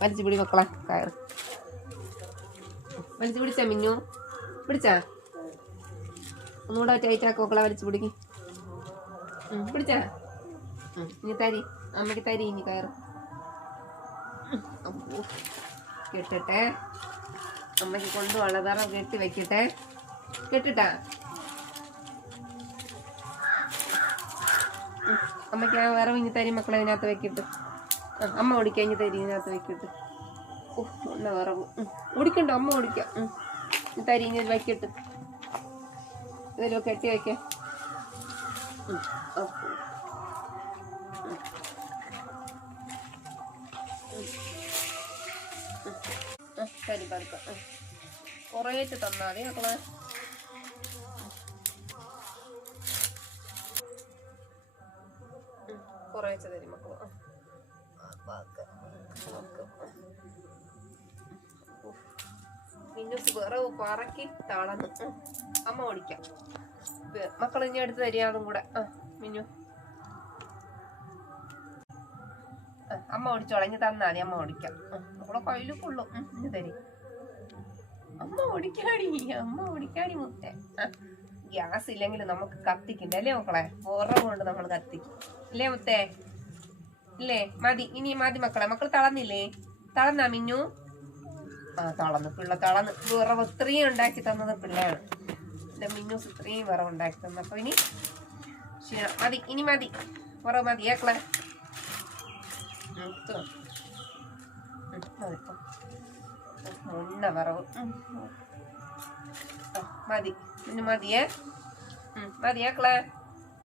വലിച്ചു പിടി മക്കളെ കയറ് വലിച്ചു പിടിച്ചാ മിന്നു പിടിച്ചാ ഒന്നുകൂടെ ടൈറ്റാക്കി മക്കളെ വലിച്ചു പിടിക്ക് പിടിച്ചാ ഇനി തരി അമ്മയ്ക്ക് തരി ഇനി കയറ് കെട്ടിട്ടെ അമ്മയ്ക്ക് കൊണ്ടുപോകാനുള്ള വേറെ കെട്ടി വെക്കട്ടെ കെട്ടിട്ടാ അമ്മയ്ക്ക് ആ വേറെ ഇനി തരി മക്കളെ അതിനകത്ത് വെക്കിട്ട് അമ്മ ഓടിക്കാം ഇനി തരി ഇതിനകത്ത് വെക്കിട്ട് എന്നാ വേറെ ഓടിക്കണ്ടോ അമ്മ ഓടിക്കാം തരി ഇനി വെക്കിട്ട് ഇതിലോ കെട്ടി വെക്കേ തരി പതുക്ക കുറേച്ച് തന്നാ മതി മക്കളെ കുറേച്ച് തരും മക്കള് പിന്നെ വിറവ് പറക്കി തളന്ന് അമ്മ ഓടിക്കാം മക്കൾ ഇനി എടുത്ത് തരിക അതും കൂടെ മിന്നു അമ്മ ഓടിച്ചോളാം ഇനി തന്നാ മതി അമ്മ ഓടിക്കാം നമ്മളെ കയ്യിൽ കൊള്ളും ഇനി തരി അമ്മ ഓടിക്കാടി മുത്തേ ഗ്യാസ് ഇല്ലെങ്കിൽ നമുക്ക് കത്തിക്കണ്ടേ അല്ലേ മക്കളെ വിറവ് കൊണ്ട് നമ്മൾ കത്തിക്കും ഇല്ലേ മുത്തേ ഇല്ലേ മതി ഇനി മതി മക്കളെ മക്കൾ തളന്നില്ലേ തളന്നാ മിന്നു തളന്ന് പിള്ള തളന്ന് വിറവ് ഇത്രയും ഉണ്ടാക്കി തന്നത് പിള്ളയാണ് എന്റെ മിന്നൂസ് ഇത്രയും വിറവ് ഉണ്ടാക്കി തന്നപ്പോ ഇനി ക്ഷീണം മതി ഇനി മതി വിറവ് മതി ഏക്കളെ മുന്ന വിറവ് മതി ഇനി മതിയേ മതി ഏക്കളെ